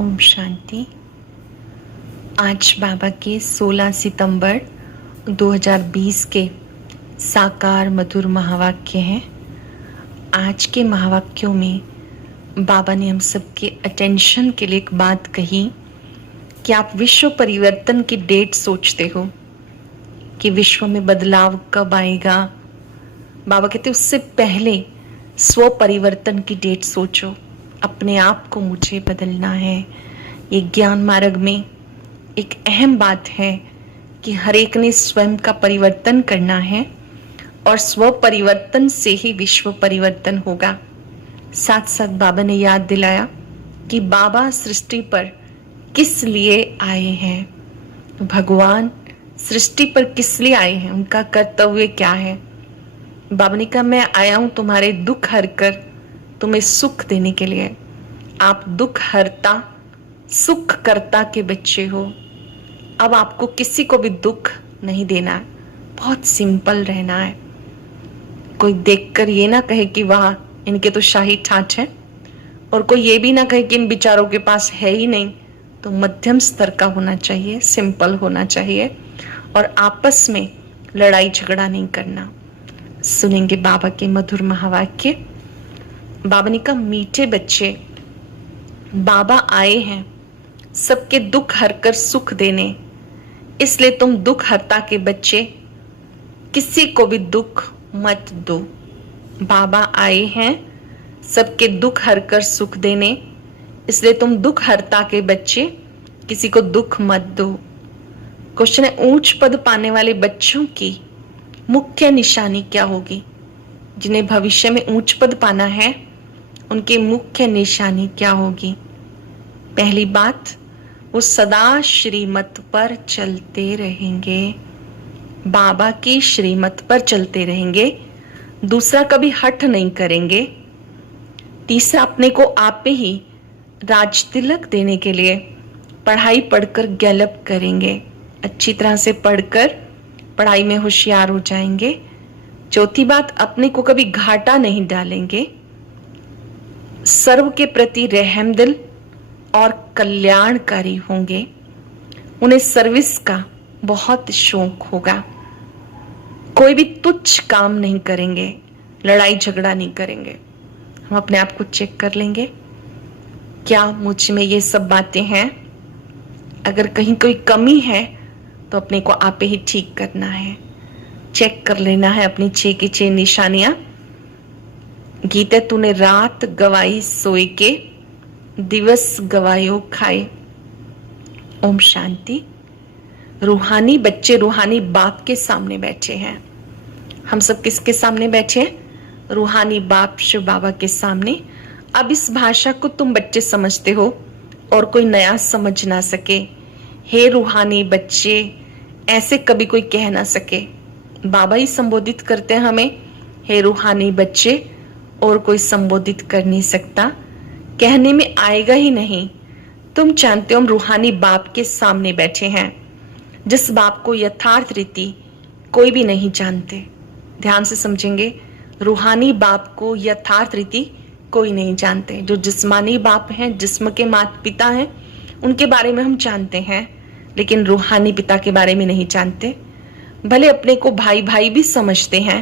ओम शांति। आज बाबा के 16 सितंबर 2020 के साकार मधुर महावाक्य हैं। आज के महावाक्यों में बाबा ने हम सबके अटेंशन के लिए एक बात कही कि आप विश्व परिवर्तन की डेट सोचते हो कि विश्व में बदलाव कब आएगा। बाबा कहते उससे पहले स्व परिवर्तन की डेट सोचो, अपने आप को मुझे बदलना है। ये ज्ञान मार्ग में एक अहम बात है कि हर एक ने स्वयं का परिवर्तन करना है और स्व परिवर्तन से ही विश्व परिवर्तन होगा। साथ साथ बाबा ने याद दिलाया कि बाबा सृष्टि पर किस लिए आए हैं, भगवान सृष्टि पर किस लिए आए हैं, उनका कर्तव्य क्या है। बाबा ने कहा मैं आया हूं तुम्हारे दुख हरकर तुम्हें सुख देने के लिए। आप दुख हरता सुख करता के बच्चे हो। अब आपको किसी को भी दुख नहीं देना है, बहुत सिंपल रहना है। कोई देखकर ये ना कहे कि वाह इनके तो शाही ठाठ है, और कोई ये भी ना कहे कि इन बिचारों के पास है ही नहीं। तो मध्यम स्तर का होना चाहिए, सिंपल होना चाहिए और आपस में लड़ाई झगड़ा नहीं करना। सुनेंगे बाबा के मधुर महावाक्य। बाबा ने कहा मीठे बच्चे, बाबा आए हैं सबके दुख हरकर सुख देने, इसलिए तुम दुख हरता के बच्चे किसी को भी दुख मत दो। बाबा आए हैं सबके दुख हरकर सुख देने, इसलिए तुम दुख हरता के बच्चे किसी को दुख मत दो। क्वेश्चन है, ऊंच पद पाने वाले बच्चों की मुख्य निशानी क्या होगी? जिन्हें भविष्य में ऊंच पद पाना है उनकी मुख्य निशानी क्या होगी? पहली बात, वो सदा श्रीमत पर चलते रहेंगे, बाबा की श्रीमत पर चलते रहेंगे। दूसरा, कभी हठ नहीं करेंगे। तीसरा, अपने को आप ही राज तिलक देने के लिए पढ़ाई पढ़कर गैलप करेंगे, अच्छी तरह से पढ़कर पढ़ाई में होशियार हो जाएंगे। चौथी बात, अपने को कभी घाटा नहीं डालेंगे। सर्व के प्रति रहमदिल और कल्याणकारी होंगे। उन्हें सर्विस का बहुत शौक होगा। कोई भी तुच्छ काम नहीं करेंगे, लड़ाई झगड़ा नहीं करेंगे। हम अपने आप को चेक कर लेंगे, क्या मुझ में ये सब बातें हैं? अगर कहीं कोई कमी है तो अपने को आप ही ठीक करना है, चेक कर लेना है अपनी 6 की 6 निशानियां। गीते तूने रात गवाई सोए के, दिवस गवायो खाए। ओम शांति। रूहानी बच्चे रूहानी बाप के सामने बैठे हैं। हम सब किसके सामने बैठे हैं? रूहानी बाप शिव बाबा के सामने। अब इस भाषा को तुम बच्चे समझते हो और कोई नया समझ ना सके। हे रूहानी बच्चे, ऐसे कभी कोई कह ना सके। बाबा ही संबोधित करते हैं हमें, हे रूहानी बच्चे, और कोई संबोधित कर नहीं सकता, कहने में आएगा ही नहीं। तुम जानते हो हम रूहानी बाप के सामने बैठे हैं, जिस बाप को यथार्थ रीति कोई भी नहीं जानते। ध्यान से समझेंगे, रूहानी बाप को यथार्थ रीति कोई नहीं जानते। जो जिस्मानी बाप हैं, जिस्म के माता पिता हैं, उनके बारे में हम जानते हैं, लेकिन रूहानी पिता के बारे में नहीं जानते। भले अपने को भाई भाई भी समझते हैं,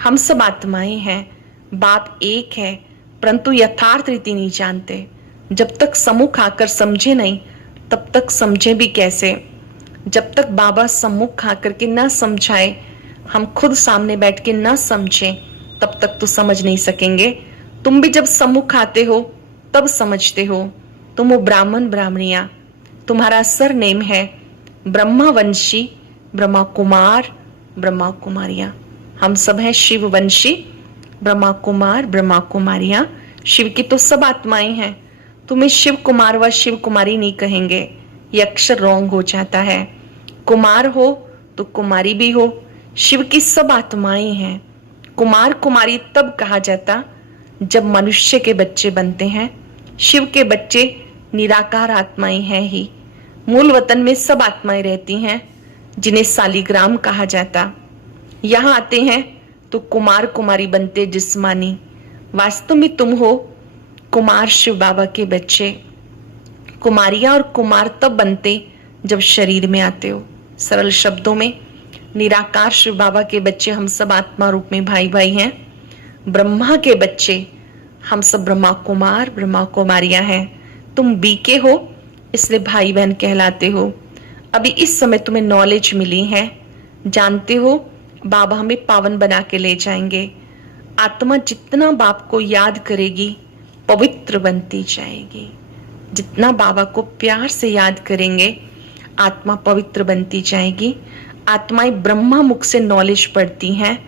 हम सब आत्माएं हैं, बाप एक है, परंतु यथार्थ रीति नहीं जानते। जब तक सम्मुख आकर समझे नहीं, तब तक समझे भी कैसे? जब तक बाबा सम्मुख आकर के ना समझाए, हम खुद सामने बैठ के ना समझे, तब तक तो समझ नहीं सकेंगे। तुम भी जब सम्मुख आते हो तब समझते हो। तुम हो ब्राह्मण ब्राह्मणिया, तुम्हारा सरनेम है ब्रह्मावंशी, ब्रह्मा कुमार, ब्रह्मा कुमारियां। हम सब हैं शिववंशी, ब्रह्मा कुमार, ब्रह्मा कुमारियां। शिव की तो सब आत्माएं हैं। तुम्हें शिव कुमार व शिव कुमारी नहीं कहेंगे, ये अक्षर रॉन्ग हो जाता है। कुमार हो तो कुमारी भी हो। शिव की सब आत्माएं हैं। कुमार कुमारी तब कहा जाता जब मनुष्य के बच्चे बनते हैं। शिव के बच्चे निराकार आत्माएं हैं ही। मूल वतन में सब आत्माएं रहती हैं, जिन्हें सालीग्राम कहा जाता। यहाँ आते हैं तो कुमार कुमारी बनते जिस्मानी। वास्तव में तुम हो कुमार शिव बाबा के बच्चे। कुमारियां और कुमार तब बनते जब शरीर में आते हो। सरल शब्दों में निराकार शिव बाबा के बच्चे हम सब आत्मा रूप में भाई भाई हैं। ब्रह्मा के बच्चे हम सब ब्रह्मा कुमार ब्रह्मा कुमारियां हैं। तुम बीके हो इसलिए भाई बहन कहलाते हो। अभी इस समय तुम्हें नॉलेज मिली है, जानते हो बाबा हमें पावन बना के ले जाएंगे। आत्मा जितना बाप को याद करेगी पवित्र बनती जाएगी। जितना बाबा को प्यार से याद करेंगे आत्मा पवित्र बनती जाएगी। आत्माएं ब्रह्मा मुख से नॉलेज पढ़ती हैं।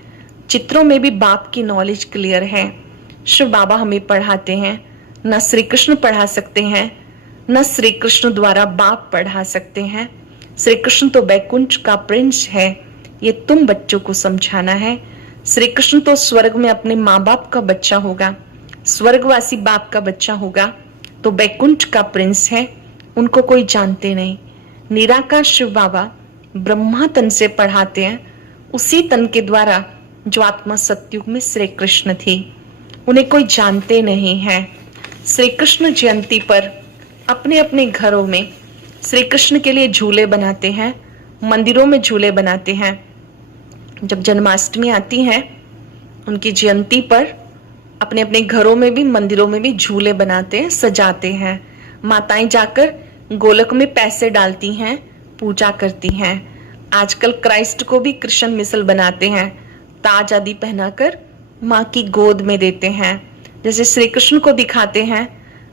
चित्रों में भी बाप की नॉलेज क्लियर है। शिव बाबा हमें पढ़ाते हैं। न श्री कृष्ण पढ़ा सकते हैं, न श्री कृष्ण द्वारा बाप पढ़ा सकते हैं। श्री कृष्ण तो बैकुंठ का प्रिंस है, ये तुम बच्चों को समझाना है। श्री कृष्ण तो स्वर्ग में अपने माँ बाप का बच्चा होगा, स्वर्गवासी बाप का बच्चा होगा, तो बैकुंठ का प्रिंस है, उनको कोई जानते नहीं। निराकार शिव बाबा ब्रह्मा तन से पढ़ाते हैं, उसी तन के द्वारा जो आत्मा सतयुग में श्री कृष्ण थी, उन्हें कोई जानते नहीं है। श्री कृष्ण जयंती पर अपने अपने घरों में श्री कृष्ण के लिए झूले बनाते हैं, मंदिरों में झूले बनाते हैं। जब जन्माष्टमी आती है उनकी जयंती पर अपने अपने घरों में भी मंदिरों में भी झूले बनाते हैं, सजाते हैं। माताएं जाकर गोलक में पैसे डालती हैं, पूजा करती हैं। आजकल क्राइस्ट को भी कृष्ण मिसल बनाते हैं, ताज आदि पहनाकर माँ की गोद में देते हैं। जैसे श्री कृष्ण को दिखाते हैं।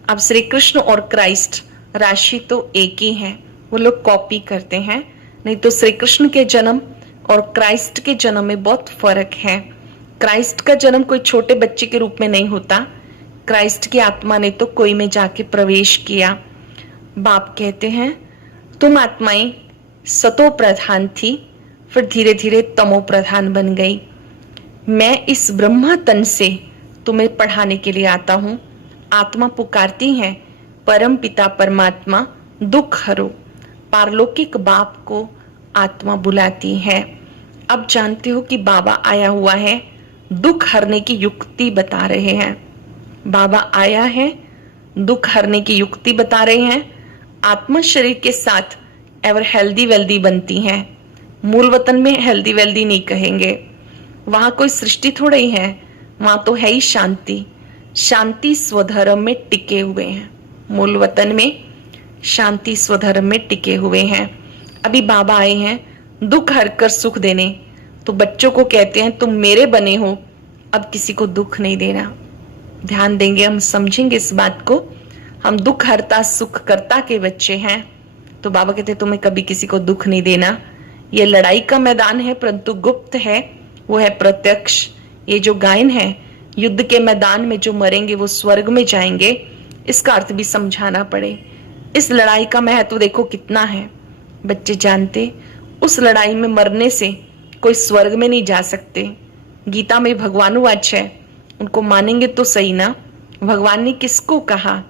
अब श्री कृष्ण और क्राइस्ट राशि तो एक ही है, वो लोग कॉपी करते हैं। नहीं तो श्री कृष्ण के जन्म और क्राइस्ट के जन्म में बहुत फर्क है। क्राइस्ट का जन्म कोई छोटे बच्चे के रूप में नहीं होता। क्राइस्ट की आत्मा ने तो कोई में जाके प्रवेश किया। बाप कहते हैं तुम आत्माएं सतो प्रधान थी, फिर धीरे धीरे तमो प्रधान बन गई। मैं इस ब्रह्मा तन से तुम्हें पढ़ाने के लिए आता हूं। आत्मा पुकारती है परम पिता परमात्मा दुख हरो। पारलौकिक बाप को आत्मा बुलाती है। अब जानते हो कि बाबा आया हुआ है, दुख हरने की युक्ति बता रहे हैं। बाबा आया है, दुख हरने की युक्ति बता रहे हैं। आत्मा शरीर के साथ एवर हेल्दी वेल्दी बनती हैं। मूल वतन में हेल्दी वेल्दी नहीं कहेंगे, वहां कोई सृष्टि थोड़ा ही है, वहां तो है ही शांति। शांति स्वधर्म में टिके हुए हैं। मूल वतन में शांति स्वधर्म में टिके हुए हैं। अभी बाबा आए हैं दुख हरकर सुख देने, तो बच्चों को कहते हैं तुम मेरे बने हो, अब किसी को दुख नहीं देना। ध्यान देंगे, हम समझेंगे इस बात को। हम दुख हरता सुख करता के बच्चे हैं, तो बाबा कहते हैं तुम्हें कभी किसी को दुख नहीं देना। ये लड़ाई का मैदान है परंतु गुप्त है, वो है प्रत्यक्ष। ये जो गायन है, युद्ध के मैदान में जो मरेंगे वो स्वर्ग में जाएंगे, इसका अर्थ भी समझाना पड़े। इस लड़ाई का महत्व देखो कितना है। बच्चे जानते उस लड़ाई में मरने से कोई स्वर्ग में नहीं जा सकते। गीता में भगवान वाच है, उनको मानेंगे तो सही ना। भगवान ने किसको कहा?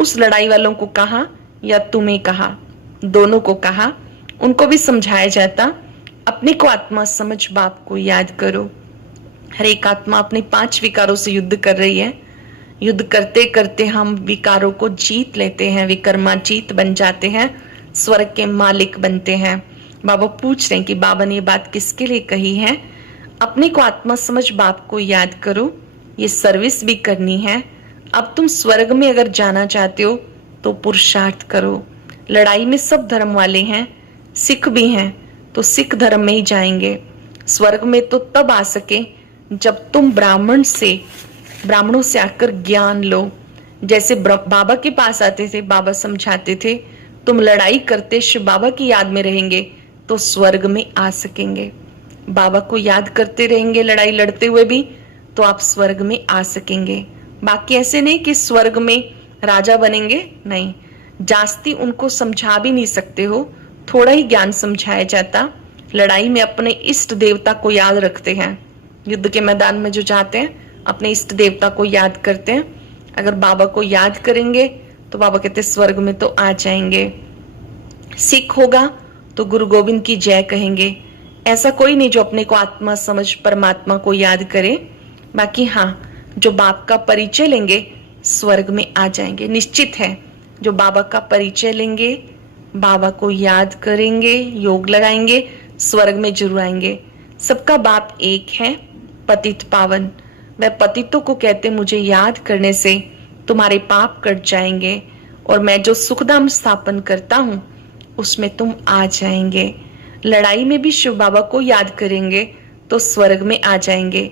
उस लड़ाई वालों को कहा या तुम्हें कहा? दोनों को कहा। उनको भी समझाया जाता अपने को आत्मा समझ बाप को याद करो। हर एक आत्मा अपने 5 विकारों से युद्ध कर रही है। युद्ध करते करते हम विकारों को जीत लेते हैं, विकर्माजीत बन जाते हैं, स्वर्ग के मालिक बनते हैं। बाबा पूछ रहे हैं कि बाबा ने ये बात किसके लिए कही है? अपने को आत्मा समझ बाप को याद करो, ये सर्विस भी करनी है। अब तुम स्वर्ग में अगर जाना चाहते हो तो पुरुषार्थ करो। लड़ाई में सब धर्म वाले हैं, सिख भी हैं, तो सिख धर्म में ही जाएंगे। स्वर्ग में तो तब आ सके जब तुम ब्राह्मणों से आकर ज्ञान लो। जैसे बाबा के पास आते थे, बाबा समझाते थे, तुम लड़ाई करते शिव बाबा की याद में रहेंगे तो स्वर्ग में आ सकेंगे। बाबा को याद करते रहेंगे लड़ाई लड़ते हुए भी, तो आप स्वर्ग में आ सकेंगे। बाकी ऐसे नहीं कि स्वर्ग में राजा बनेंगे, नहीं। जास्ती उनको समझा भी नहीं सकते हो, थोड़ा ही ज्ञान समझाया जाता। लड़ाई में अपने इष्ट देवता को याद रखते हैं। युद्ध के मैदान में जो जाते हैं अपने इष्ट देवता को याद करते हैं। अगर बाबा को याद करेंगे तो बाबा कहते स्वर्ग में तो आ जाएंगे। सिख होगा तो गुरु गोविंद की जय कहेंगे। ऐसा कोई नहीं जो अपने को आत्मा समझ परमात्मा को याद करे। बाकी हाँ, जो बाप का परिचय लेंगे स्वर्ग में आ जाएंगे, निश्चित है। जो बाबा का परिचय लेंगे, बाबा को याद करेंगे, योग लगाएंगे, स्वर्ग में जरूर आएंगे। सबका बाप एक है, पतित पावन। वह पतितों को कहते मुझे याद करने से तुम्हारे पाप कट जाएंगे और मैं जो सुखधाम स्थापन करता हूं उसमें तुम आ जाएंगे। लड़ाई में भी शिव बाबा को याद करेंगे तो स्वर्ग में आ जाएंगे।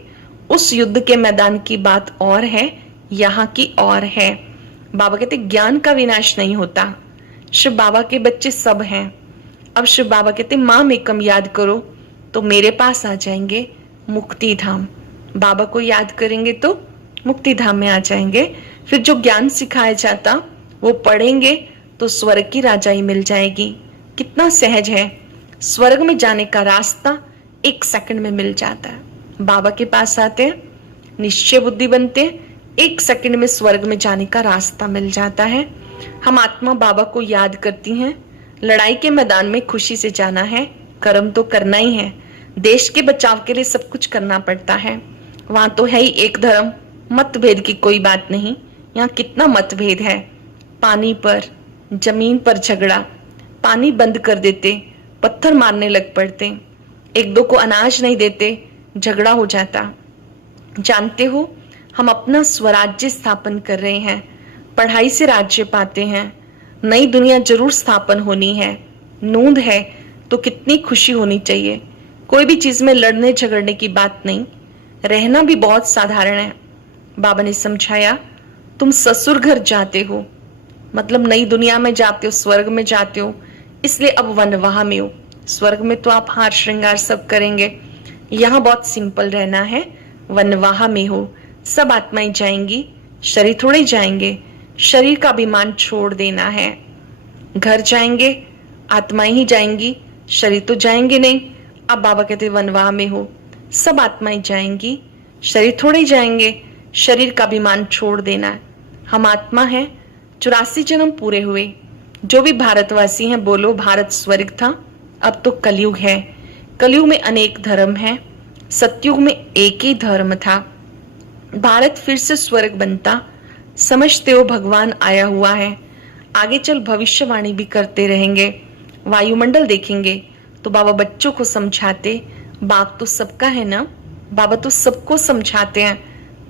उस युद्ध के मैदान की बात और है, यहाँ की और है। बाबा कहते ज्ञान का विनाश नहीं होता। शिव बाबा के बच्चे सब हैं। अब शिव बाबा कहते माम एकम याद करो तो मेरे पास आ जाएंगे, मुक्ति धाम। बाबा को याद करेंगे तो मुक्ति धाम में आ जाएंगे। फिर जो ज्ञान सिखाया जाता वो पढ़ेंगे तो स्वर्ग की राजाई मिल जाएगी। कितना सहज है, स्वर्ग में जाने का रास्ता 1 सेकंड में मिल जाता है। बाबा के पास आते हैं, निश्चय बुद्धि बनते हैं, 1 सेकंड में स्वर्ग में जाने का रास्ता मिल जाता है। हम आत्मा बाबा को याद करती हैं। लड़ाई के मैदान में खुशी से जाना है, कर्म तो करना ही है। देश के बचाव के लिए सब कुछ करना पड़ता है। वहां तो है ही एक धर्म, मतभेद की कोई बात नहीं। यहाँ कितना मतभेद है, पानी पर, जमीन पर झगड़ा, पानी बंद कर देते, पत्थर मारने लग पड़ते, एक दो को अनाज नहीं देते, झगड़ा हो जाता। जानते हो हम अपना स्वराज्य स्थापन कर रहे हैं, पढ़ाई से राज्य पाते हैं, नई दुनिया जरूर स्थापन होनी है। नूंद है तो कितनी खुशी होनी चाहिए। कोई भी चीज में लड़ने झगड़ने की बात नहीं, रहना भी बहुत साधारण है। बाबा ने समझाया तुम ससुर घर जाते हो, मतलब नई दुनिया में जाते हो, स्वर्ग में जाते हो, इसलिए अब वनवाह में हो। स्वर्ग में तो आप हार श्रृंगार सब करेंगे, यहाँ बहुत सिंपल रहना है। वनवाह में हो, सब आत्माएं जाएंगी, शरीर थोड़े जाएंगे। शरीर का अभिमान छोड़ देना है। घर जाएंगे, आत्माएं ही जाएंगी, शरीर तो जाएंगे नहीं। अब बाबा कहते वनवाह में हो, सब आत्माएं जाएंगी, शरीर थोड़े जाएंगे। शरीर का अभिमान छोड़ देना है। हम आत्मा हैं, 84 जन्म पूरे हुए। जो भी भारतवासी हैं बोलो भारत स्वर्ग था, अब तो कलयुग है। कलयुग में अनेक धर्म हैं, सतयुग में एक ही धर्म था। भारत फिर से स्वर्ग बनता, समझते हो भगवान आया हुआ है। आगे चल भविष्यवाणी भी करते रहेंगे। वायुमंडल देखेंगे तो बाबा बच्चों को समझाते, बाप तो सबका है ना, बाबा तो सबको समझाते हैं,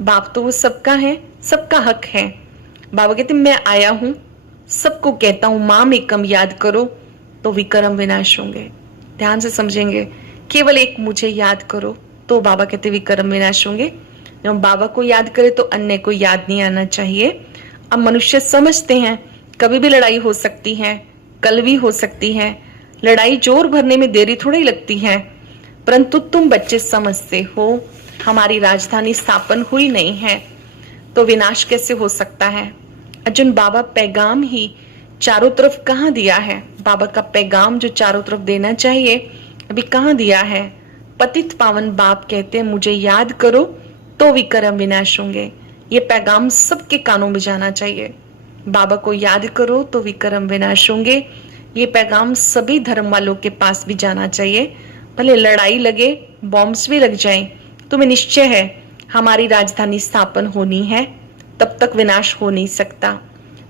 बाप तो वो सबका है, सबका हक है। बाबा कहते मैं आया हूं, सबको कहता हूं माम एकम याद करो तो विक्रम विनाश होंगे। ध्यान से समझेंगे, केवल एक मुझे याद करो तो बाबा कहते विक्रम विनाश होंगे। जब बाबा को याद करे तो अन्य को याद नहीं आना चाहिए। अब मनुष्य समझते हैं कभी भी लड़ाई हो सकती है, कल भी हो सकती है। लड़ाई जोर भरने में देरी थोड़ी लगती है, परंतु तुम बच्चे समझते हो हमारी राजधानी स्थापन हुई नहीं है तो विनाश कैसे हो सकता है। अर्जुन बाबा पैगाम ही चारों तरफ कहाँ दिया है। बाबा का पैगाम जो चारों तरफ देना चाहिए अभी कहाँ दिया है। पतित पावन बाप कहते हैं मुझे याद करो तो विक्रम विनाश होंगे। ये पैगाम सबके कानों में जाना चाहिए। बाबा को याद करो तो विक्रम विनाश होंगे। ये पैगाम सभी धर्म वालों के पास भी जाना चाहिए। भले लड़ाई लगे, बॉम्ब्स भी लग जाएं, तुम्हें निश्चय है हमारी राजधानी स्थापन होनी है, तब तक विनाश हो नहीं सकता।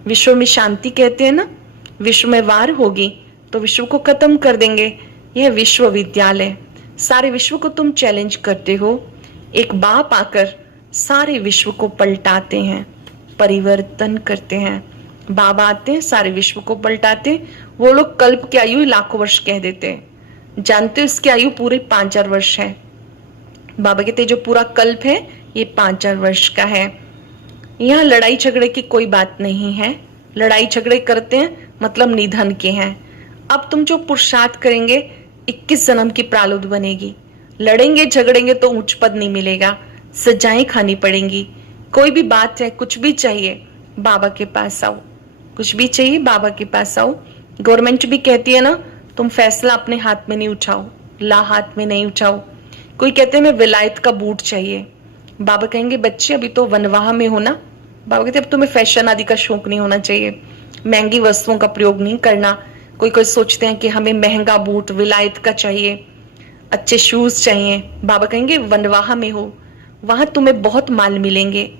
विश्व में शांति कहते हैं ना, विश्व में वार होगी तो विश्व को खत्म कर देंगे। यह विश्वविद्यालय, सारे विश्व को तुम चैलेंज करते हो। एक बाप आकर सारे विश्व को पलटाते हैं, परिवर्तन करते हैं। बाबा आते हैं, सारे विश्व को पलटाते हैं। वो लोग कल्प की आयु लाखों वर्ष कह देते हैं, जानते हो इसकी आयु पूरे 5,000 वर्ष है। बाबा कहते जो पूरा कल्प है ये 5,000 वर्ष का है। यहाँ लड़ाई झगड़े की कोई बात नहीं है। लड़ाई झगड़े करते हैं मतलब निधन के हैं। अब तुम जो पुरुषार्थ करेंगे 21 जन्म की प्रालब्ध बनेगी। लड़ेंगे झगड़ेंगे तो उच्च पद नहीं मिलेगा, सजाएं खानी पड़ेंगी। कोई भी बात है, कुछ भी चाहिए बाबा के पास आओ, कुछ भी चाहिए बाबा के पास आओ। गवर्नमेंट भी कहती है ना तुम फैसला अपने हाथ में नहीं उठाओ, ला हाथ में नहीं उठाओ। कोई कहते हैं मैं विलायत का बूट चाहिए, बाबा कहेंगे बच्चे अभी तो वनवाह में हो ना। बाबा कहते अब तुम्हें फैशन आदि का शौक नहीं होना चाहिए, महंगी वस्तुओं का प्रयोग नहीं करना। कोई कोई सोचते हैं कि हमें महंगा बूट विलायत का चाहिए, अच्छे शूज चाहिए। बाबा कहेंगे वनवाह में हो, वहां तुम्हें बहुत माल मिलेंगे।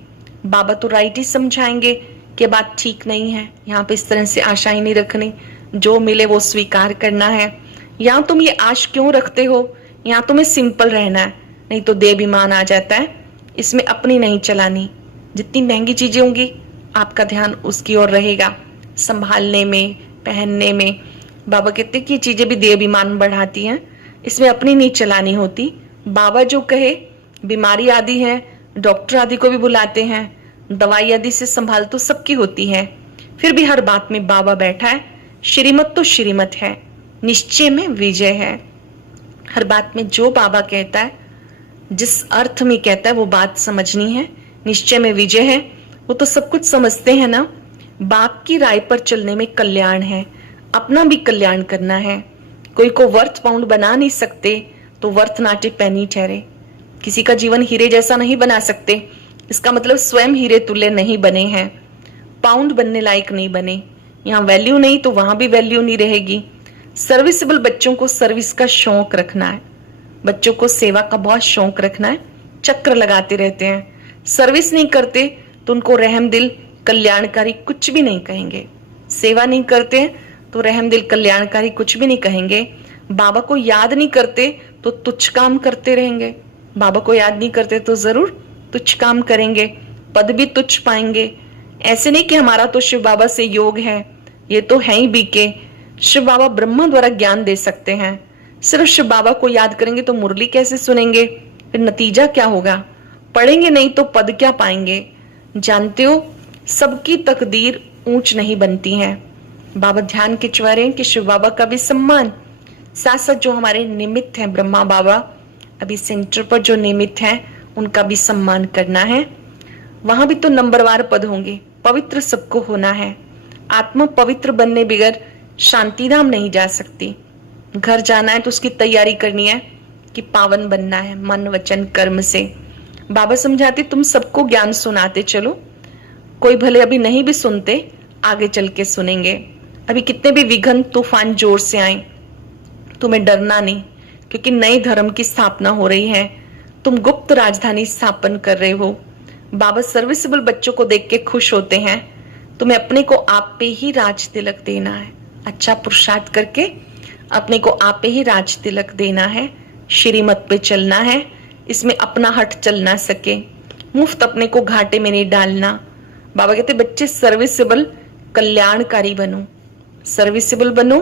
बाबा तो राइट ही समझाएंगे कि बात ठीक नहीं है, यहाँ पे इस तरह से आशाएं नहीं रखनी, जो मिले वो स्वीकार करना है। यहाँ तुम ये आश क्यों रखते हो, यहाँ तुम्हें सिंपल रहना है, नहीं तो देहाभिमान आ जाता है। इसमें अपनी नहीं चलानी, जितनी महंगी चीजें होंगी आपका ध्यान उसकी ओर रहेगा, संभालने में, पहनने में। बाबा कहते कि चीजें भी देहाभिमान बढ़ाती हैं, इसमें अपनी नहीं चलानी होती। बाबा जो कहे, बीमारी आदि है, डॉक्टर आदि को भी बुलाते हैं, दवाई आदि से संभाल तो सबकी होती है, फिर भी हर बात में बाबा बैठा है। श्रीमत तो श्रीमत है, निश्चय में विजय है। हर बात में जो बाबा कहता है, जिस अर्थ में कहता है वो बात समझनी है। निश्चय में विजय है, वो तो सब कुछ समझते हैं ना। बाप की राय पर चलने में कल्याण है, अपना भी कल्याण करना है। कोई को वर्थ पाउंड बना नहीं सकते तो वर्थ नाटे पैनी ठहरे। किसी का जीवन हीरे जैसा नहीं बना सकते, इसका मतलब स्वयं हीरे तुल्य नहीं बने हैं, पाउंड बनने लायक नहीं बने। यहाँ वैल्यू नहीं तो वहां भी वैल्यू नहीं रहेगी। सर्विसेबल बच्चों को सर्विस का शौक रखना है, बच्चों को सेवा का बहुत शौक रखना है। चक्र लगाते रहते हैं, सर्विस नहीं करते तो उनको रहम दिल कल्याणकारी कुछ भी नहीं कहेंगे। सेवा नहीं करते तो रहम दिल कल्याणकारी कुछ भी नहीं कहेंगे। बाबा को याद नहीं करते तो तुच्छ काम करते रहेंगे, बाबा को याद नहीं करते तो जरूर तुच्छ काम करेंगे, पद भी तुच्छ पाएंगे। ऐसे नहीं कि हमारा तो शिव बाबा से योग है, ये तो है ही बीके। शिव बाबा ब्रह्मा द्वारा ज्ञान दे सकते हैं, सिर्फ शिव बाबा को याद करेंगे तो मुरली कैसे सुनेंगे, फिर नतीजा क्या होगा। पढ़ेंगे नहीं तो पद क्या पाएंगे। जानते हो सबकी तकदीर ऊंच नहीं बनती है। बाबा ध्यान खिंचवा रहे हैं कि शिव बाबा का भी सम्मान, साथ साथ जो हमारे निमित्त हैं ब्रह्मा बाबा अभी सेंटर पर जो निमित्त हैं उनका भी सम्मान करना है। वहां भी तो नंबरवार पद होंगे, पवित्र सबको होना है। आत्मा पवित्र बनने बगैर शांतिधाम नहीं जा सकती। घर जाना है तो उसकी तैयारी करनी है कि पावन बनना है मन वचन कर्म से। बाबा समझाते तुम सबको ज्ञान सुनाते चलो, कोई भले अभी नहीं भी सुनते, आगे चल के सुनेंगे। अभी कितने भी विघ्न तूफान जोर से आए, तुम्हें डरना नहीं, क्योंकि नए धर्म की स्थापना हो रही है। तुम गुप्त राजधानी स्थापन कर रहे हो। बाबा सर्विसेबल बच्चों को देख के खुश होते हैं। तुम्हें अपने को आप पे ही राज तिलक देना है, अच्छा पुरुषार्थ करके अपने को आप पे ही राज तिलक देना है। श्रीमत पे चलना है, इसमें अपना हट चल ना सके, मुफ्त अपने को घाटे में नहीं डालना। बाबा कहते बच्चे सर्विसेबल कल्याणकारी बनो, सर्विसेबल बनो,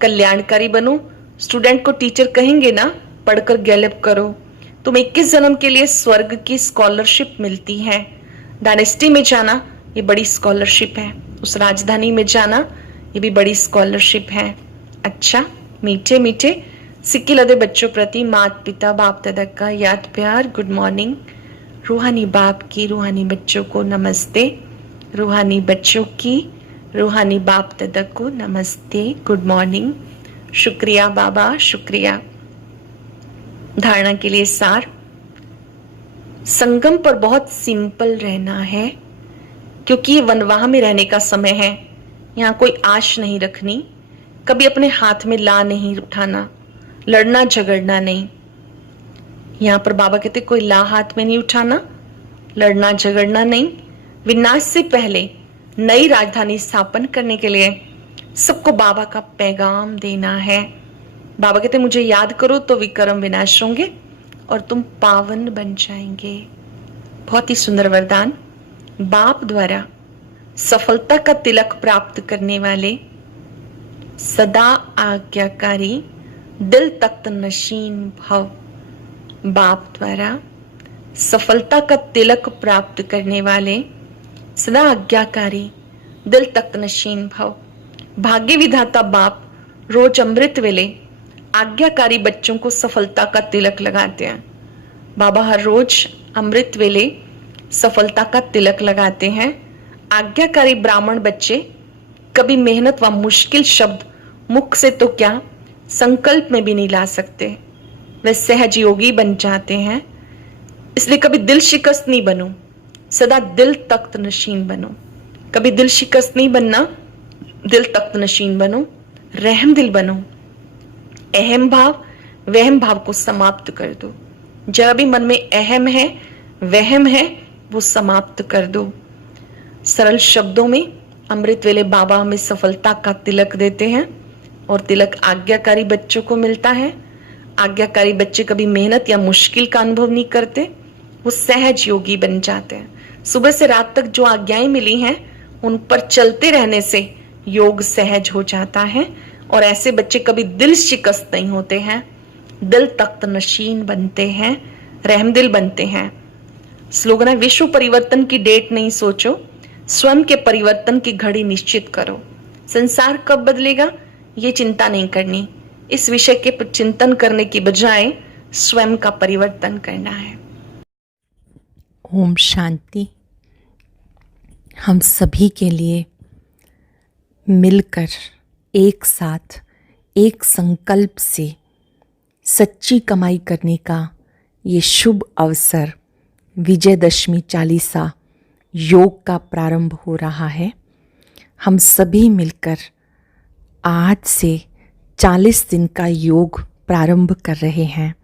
कल्याणकारी बनो। स्टूडेंट को टीचर कहेंगे ना पढ़कर गैलप करो, तुम 21 जन्म के लिए स्वर्ग की स्कॉलरशिप मिलती है। डायनेस्टी में जाना ये बड़ी स्कॉलरशिप है, उस राजधानी में जाना ये भी बड़ी स्कॉलरशिप है। अच्छा मीठे मीठे सिक्की लदे बच्चों प्रति माता पिता बाप दादा का याद प्यार, गुड मॉर्निंग। रूहानी बाप की रूहानी बच्चों को नमस्ते, रूहानी बच्चों की रूहानी बाप दादा को नमस्ते, गुड मॉर्निंग। शुक्रिया बाबा, शुक्रिया। धारणा के लिए सार, संगम पर बहुत सिंपल रहना है, क्योंकि ये वनवाह में रहने का समय है। यहाँ कोई आश नहीं रखनी, कभी अपने हाथ में ला नहीं उठाना, लड़ना झगड़ना नहीं। यहाँ पर बाबा कहते कोई ला हाथ में नहीं उठाना, लड़ना झगड़ना नहीं। विनाश से पहले नई राजधानी स्थापन करने के लिए सबको बाबा का पैगाम देना है। बाबा कहते मुझे याद करो तो विक्रम विनाश होंगे और तुम पावन बन जाएंगे। बहुत ही सुंदर वरदान। बाप द्वारा सफलता का तिलक प्राप्त करने वाले सदा आज्ञाकारी दिल तख्त नशीन भव। बाप द्वारा सफलता का तिलक प्राप्त करने वाले सदा आज्ञाकारी दिल तख्त नशीन भव। भाग्य विधाता बाप रोज अमृत वेले आज्ञाकारी बच्चों को सफलता का तिलक लगाते हैं। बाबा हर रोज अमृत वेले सफलता का तिलक लगाते हैं। आज्ञाकारी ब्राह्मण बच्चे कभी मेहनत व मुश्किल शब्द मुख से तो क्या संकल्प में भी नहीं ला सकते, वे सहज योगी बन जाते हैं। इसलिए कभी दिल शिकस्त नहीं बनो, सदा दिल तख्त नशीन बनो। कभी दिल शिकस्त नहीं बनना, दिल तख्त नशीन बनो, रहम दिल बनो। अहम भाव वहम भाव को समाप्त कर दो। जब भी मन में अहम है वहम है वो समाप्त कर दो। सरल शब्दों में अमृत वेले बाबा हमें सफलता का तिलक देते हैं और तिलक आज्ञाकारी बच्चों को मिलता है। आज्ञाकारी बच्चे कभी मेहनत या मुश्किल का अनुभव नहीं करते, वो सहज योगी बन जाते हैं। सुबह से रात तक जो आज्ञाएं मिली हैं उन पर चलते रहने से योग सहज हो जाता है और ऐसे बच्चे कभी दिल शिकस्त नहीं होते हैं, दिल तख्त नशीन बनते हैं, रहमदिल बनते हैं। स्लोगन है, विश्व परिवर्तन की डेट नहीं सोचो, स्वयं के परिवर्तन की घड़ी निश्चित करो। संसार कब बदलेगा ये चिंता नहीं करनी, इस विषय के चिंतन करने की बजाय स्वयं का परिवर्तन करना है। ओम शांति। हम सभी के लिए मिलकर एक साथ एक संकल्प से सच्ची कमाई करने का ये शुभ अवसर विजयदशमी चालीसा योग का प्रारंभ हो रहा है। हम सभी मिलकर आज से 40 दिन का योग प्रारंभ कर रहे हैं।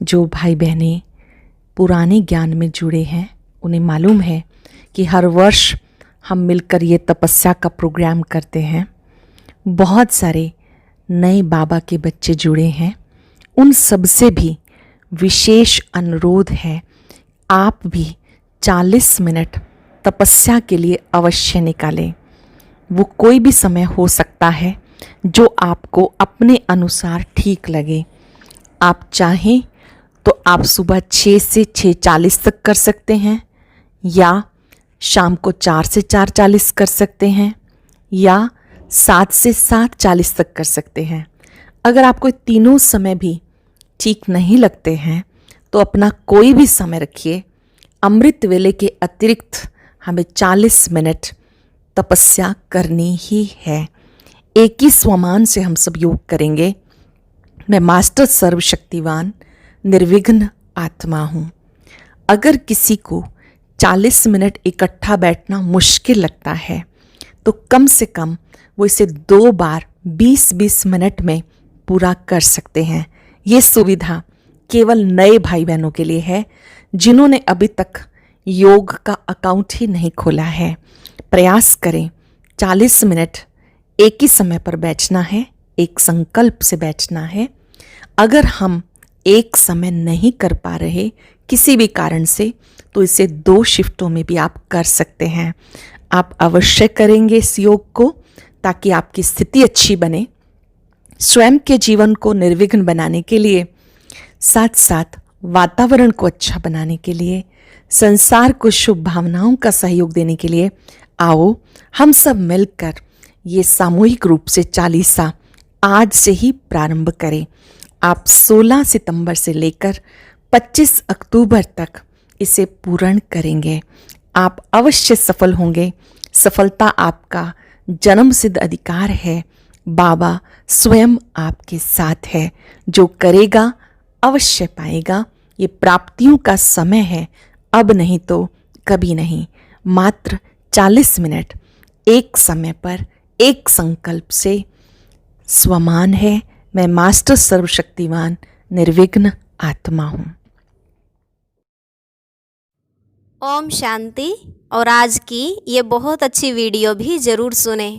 जो भाई बहनें पुराने ज्ञान में जुड़े हैं उन्हें मालूम है कि हर वर्ष हम मिलकर ये तपस्या का प्रोग्राम करते हैं। बहुत सारे नए बाबा के बच्चे जुड़े हैं, उन सब से भी विशेष अनुरोध है, आप भी 40 मिनट तपस्या के लिए अवश्य निकालें। वो कोई भी समय हो सकता है जो आपको अपने अनुसार ठीक लगे। आप चाहें तो आप सुबह 6 से 6:40 तक कर सकते हैं, या शाम को 4 से 4:40 कर सकते हैं, या 7 से 7:40 तक कर सकते हैं। अगर आपको तीनों समय भी ठीक नहीं लगते हैं तो अपना कोई भी समय रखिए। अमृत वेले के अतिरिक्त हमें 40 मिनट तपस्या करनी ही है। एक ही स्वमान से हम सब योग करेंगे। मैं मास्टर सर्वशक्तिवान निर्विघ्न आत्मा हूँ। अगर किसी को 40 मिनट इकट्ठा बैठना मुश्किल लगता है तो कम से कम वो इसे 2 बार 20-20 मिनट में पूरा कर सकते हैं। ये सुविधा केवल नए भाई बहनों के लिए है जिन्होंने अभी तक योग का अकाउंट ही नहीं खोला है। प्रयास करें, 40 मिनट एक ही समय पर बैठना है, एक संकल्प से बैठना है। अगर हम एक समय नहीं कर पा रहे किसी भी कारण से तो इसे 2 शिफ्टों में भी आप कर सकते हैं। आप अवश्य करेंगे इस योग को ताकि आपकी स्थिति अच्छी बने, स्वयं के जीवन को निर्विघ्न बनाने के लिए, साथ साथ वातावरण को अच्छा बनाने के लिए, संसार को शुभ भावनाओं का सहयोग देने के लिए आओ हम सब मिलकर ये सामूहिक रूप से चालीसा आज से ही प्रारंभ करें। आप 16 सितंबर से लेकर 25 अक्टूबर तक इसे पूर्ण करेंगे। आप अवश्य सफल होंगे। सफलता आपका जन्म सिद्ध अधिकार है। बाबा स्वयं आपके साथ है। जो करेगा अवश्य पाएगा। ये प्राप्तियों का समय है, अब नहीं तो कभी नहीं। मात्र 40 मिनट एक समय पर एक संकल्प से स्वमान है। मैं मास्टर सर्वशक्तिवान निर्विघ्न आत्मा हूँ। ओम शांति। और आज की ये बहुत अच्छी वीडियो भी ज़रूर सुने।